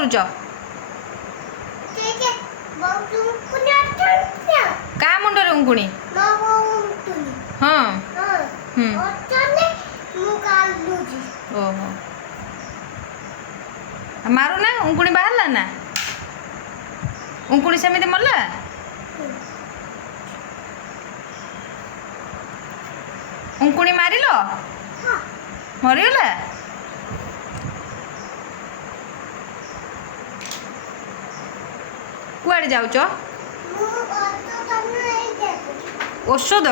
କରୁଛ? କା ମୁଣ୍ଡରେ ଉଙ୍କୁଣି? ହଁ ଓହୋ ମାରୁନା ଉଙ୍କୁଣି ବାହାରିଲା ନା? ଉଙ୍କୁଣି ସେମିତି ମଲା? ଉଙ୍କୁଣି ମାରିଲ? ମରିଗଲା? କୁଆଡ଼େ ଯାଉଛ? ଔଷଧ?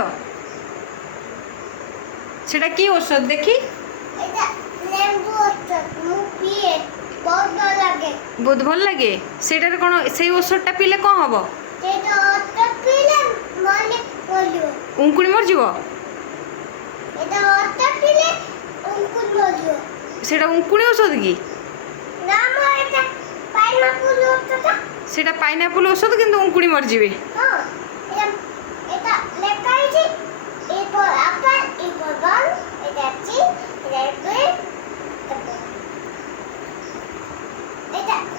সেটা কি ঔষধ দেখি? ବହୁତ ଭଲ ଲାଗେ। ସେଇଟାରେ କ'ଣ ସେଇ ଔଷଧଟା ପିଇଲେ କ'ଣ ହବ? ଉଙ୍କୁଣି ମରିଯିବ? সেটা উঙ্কুনি ঔষধ কি? সেটা পাইনাপল ঔষধ কিন্তু উঙ্কুনি মরিଯିবে।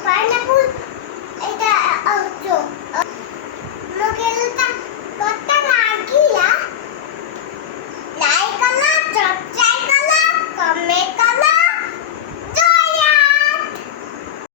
পাইনাপল এটা